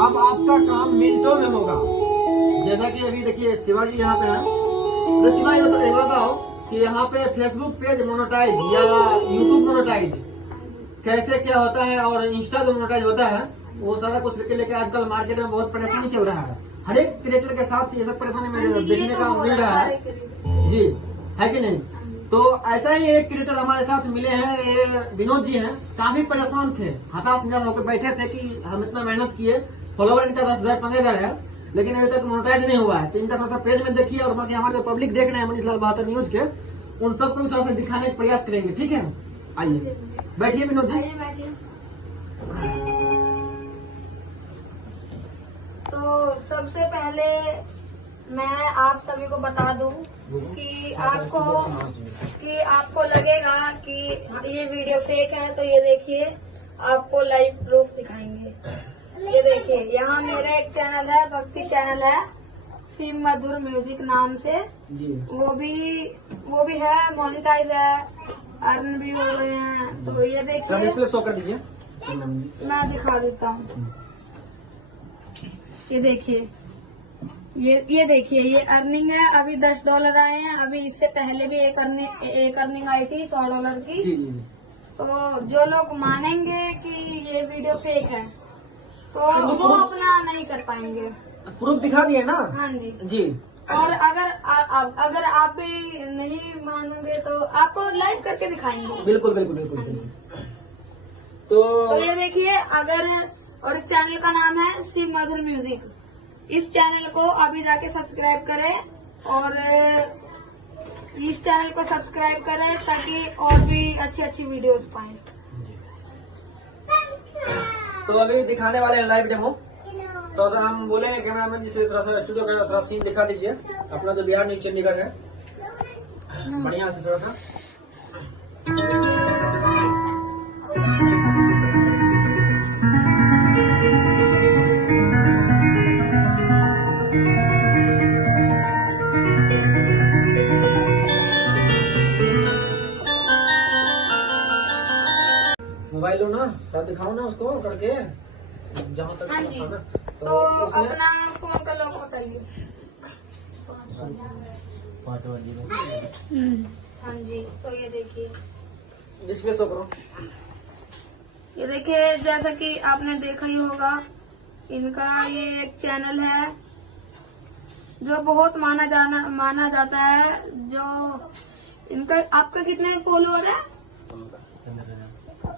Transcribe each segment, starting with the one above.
अब आपका काम मिनटों में होगा। जैसा कि अभी देखिए शिवाजी यहाँ पे है, तो शिवाजी बताओ कि यहाँ पे फेसबुक पेज मोनेटाइज या यूट्यूब मोनेटाइज कैसे क्या होता है और इंस्टा जो मोनेटाइज होता है वो सारा कुछ लेके आजकल मार्केट में बहुत परेशानी चल रहा है। हर एक क्रिएटर के साथ ये सब परेशानी में देखने का मिल रहा है जी, है कि नहीं? तो ऐसा ही एक क्रिएटर हमारे साथ मिले हैं, ये विनोद जी हैं। काफी परेशान थे, हताश निराश होकर बैठे थे कि हम इतना मेहनत किए, फॉलोवर इनका 10,000 15,000 है, लेकिन अभी तक मोनेटाइज नहीं हुआ है। तो इनका थोड़ा सा पेज में देखिए और बाकी हमारे जो पब्लिक देख रहे हैं मनीष लाल बहादुर न्यूज के, उन सबको भी थोड़ा सा दिखाने का प्रयास करेंगे। ठीक है, आइए बैठिए विनोद जी। तो सबसे पहले मैं आप सभी को बता दूं कि आपको लगेगा कि ये वीडियो फेक है, तो ये देखिए आपको लाइव प्रूफ दिखाएंगे। ये देखिए यहाँ मेरा एक चैनल है, भक्ति चैनल है, शिव मधुर म्यूजिक नाम से जी। वो भी है, मोनेटाइज है, अर्न भी हो गए हैं। तो ये देखिए, इस पे शो कर दीजिए, मैं दिखा देता हूँ। ये देखिए, ये देखिए, ये अर्निंग है। अभी $10 आए हैं। अभी इससे पहले भी एक अर्निंग आई थी $100 की। जी जी। तो जो लोग मानेंगे कि ये वीडियो फेक है तो वो अपना नहीं कर पाएंगे। प्रूफ दिखा दिए ना? हाँ जी जी। और अगर आप भी नहीं मानोगे तो आपको लाइव करके दिखाएंगे। बिल्कुल बिल्कुल बिल्कुल बिल्कुल। तो ये देखिए, और इस चैनल का नाम है शिव मधुर म्यूजिक। इस चैनल को अभी जाके सब्सक्राइब करें और इस चैनल को सब्सक्राइब करें ताकि और भी अच्छी वीडियोस पाएं। तो अभी दिखाने वाले हैं लाइव डेमो। तो हम बोलेंगे कैमरामैन जी से थोड़ा सा स्टूडियो का थोड़ा सीन दिखा दीजिए, अपना जो बिहार न्यूज चंडीगढ़ है, बढ़िया से थोड़ा सा। मोबाइल लो ना, साथ दिखाओ ना उसको करके, जहाँ तक हाँ जी। ना। तो अपना फोन का लॉक बताइए। हाँ जी। तो ये देखिए, डिस्प्ले शो करो। ये देखिए, जैसा कि आपने देखा ही होगा, इनका ये एक चैनल है जो बहुत माना जाता है। जो इनका, आपका कितने फॉलोअर है?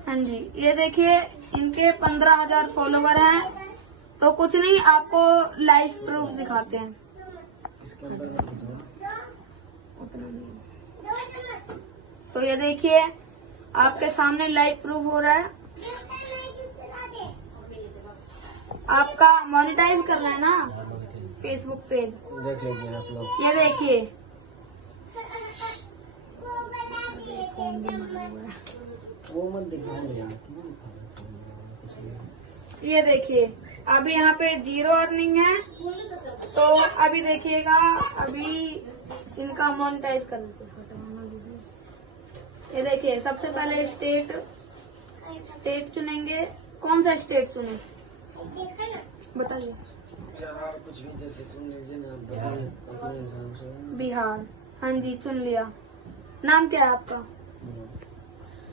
हाँ जी। ये देखिए, इनके 15,000 फॉलोवर हैं। तो कुछ नहीं, आपको लाइव प्रूफ दिखाते हैं। तो ये देखिए, आपके सामने लाइव प्रूफ हो रहा है। आपका मोनेटाइज करना है ना फेसबुक पेज, देख लीजिए आप लोग। ये देखिए, वो मत दिखाइए। ये देखिए, अभी यहाँ पे 0 अर्निंग है। तो अभी देखिएगा, अभी इनका मोनेटाइज करना चाहिए। ये देखिए, सबसे पहले स्टेट चुनेंगे। कौन सा स्टेट चुने बताइए? यार कुछ भी जैसे सुन लीजिए ना, अपने हिसाब से। बिहार। हाँ जी, चुन लिया। नाम क्या है आपका?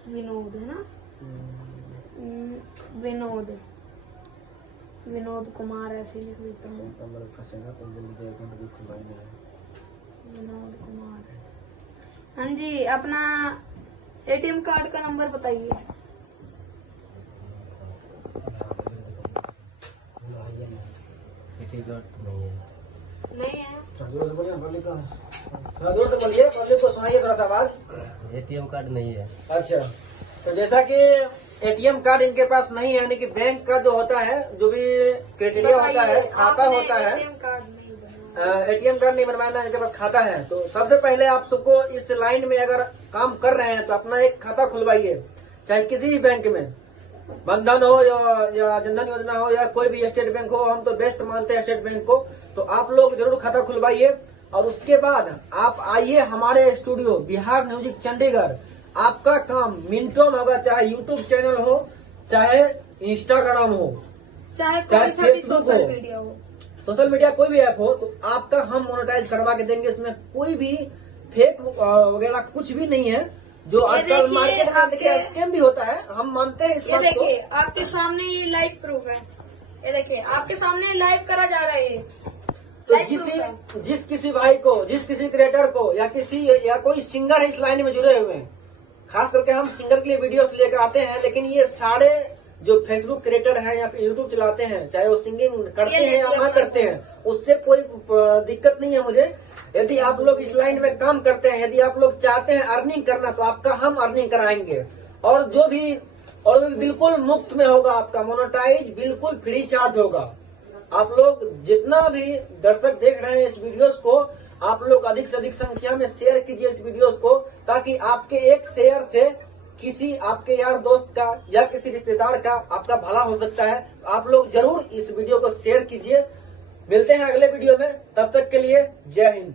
विनोद है ना? विनोद कुमार ऐसे लिख देता हूँ। विनोद कुमार। हाँ जी, अपना ATM कार्ड का नंबर बताइए। नहीं है। थोड़ा जोर से बोलिए, पब्लिक को सुनाइए थोड़ा सा आवाज। ATM कार्ड नहीं है। अच्छा, तो जैसा कि ATM कार्ड इनके पास नहीं है, यानी कि बैंक का जो होता है, जो भी क्राइटेरिया होता है, खाता होता है, ATM कार्ड नहीं बनवाया ना, इनके पास खाता है। तो सबसे पहले आप सबको इस लाइन में अगर काम कर रहे हैं तो अपना एक खाता खुलवाइए, चाहे किसी भी बैंक में, बंधन हो या जनधन योजना हो या कोई भी स्टेट बैंक हो। हम तो बेस्ट मानते हैं स्टेट बैंक को। तो आप लोग जरूर खाता खुलवाइए और उसके बाद आप आइए हमारे स्टूडियो बिहार म्यूजिक चंडीगढ़। आपका काम मिनटों में होगा, चाहे यूट्यूब चैनल हो, चाहे इंस्टाग्राम हो, चाहे चाहे कोई सा भी Facebook सोशल हो। मीडिया हो। सोशल मीडिया कोई भी ऐप हो तो आपका हम मोनेटाइज करवा के देंगे। इसमें कोई भी फेक वगैरह कुछ भी नहीं है। जो ये आजकल देखिए, मार्केट में देखिए आपके- स्कैम भी होता है, हम मानते हैं इस ये बात को। देखिए आपके सामने ये लाइव प्रूफ है। ये देखिए आपके सामने लाइव करा जा रहा है ये। तो Live proof है। जिस किसी भाई को, जिस किसी क्रिएटर को या कोई सिंगर है इस लाइन में जुड़े हुए हैं, खास करके हम सिंगर के लिए वीडियोस लेकर आते हैं, लेकिन ये सारे जो फेसबुक क्रिएटर हैं या फिर यूट्यूब चलाते हैं, चाहे वो सिंगिंग करते ये हैं या देखिए ना अपना- करते हैं, उससे कोई दिक्कत नहीं है मुझे। यदि आप लोग इस लाइन में काम करते हैं, यदि आप लोग चाहते हैं अर्निंग करना, तो आपका हम अर्निंग कराएंगे। और जो भी बिल्कुल मुफ्त में होगा, आपका मोनेटाइज बिल्कुल फ्री चार्ज होगा। आप लोग जितना भी दर्शक देख रहे हैं इस वीडियोस को, आप लोग अधिक से अधिक संख्या में शेयर कीजिए इस वीडियोस को, ताकि आपके एक शेयर से किसी आपके यार दोस्त का या किसी रिश्तेदार का आपका भला हो सकता है। आप लोग जरूर इस वीडियो को शेयर कीजिए। मिलते हैं अगले वीडियो में, तब तक के लिए जय हिंद।